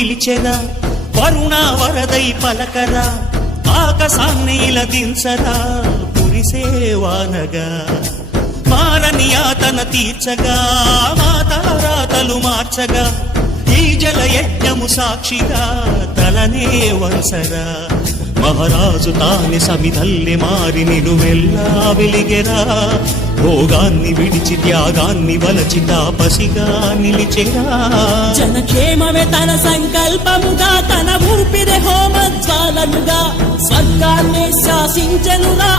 పిలిచెరా వరుణ వరదై పలకరా ఆకాశాన్ని ఇలా దించరా పురిసేవానగా మారని యాతన తీర్చగా మాతారాతలు మార్చగా ఈ జల యజ్ఞము సాక్షిగా తలనే వంసరా మహారాజు తాని సమిధల్లి మారి నిలువెల్లా వెలిగెరా భోగాన్ని విడిచి త్యాగాన్ని వలచి తాపసిగా నిలిచెరా జనక్షేమమే తన సంకల్పముగా తన ఊపిరి హోమజ్వాలనుగా స్వర్గాన్ని శాసించనుగా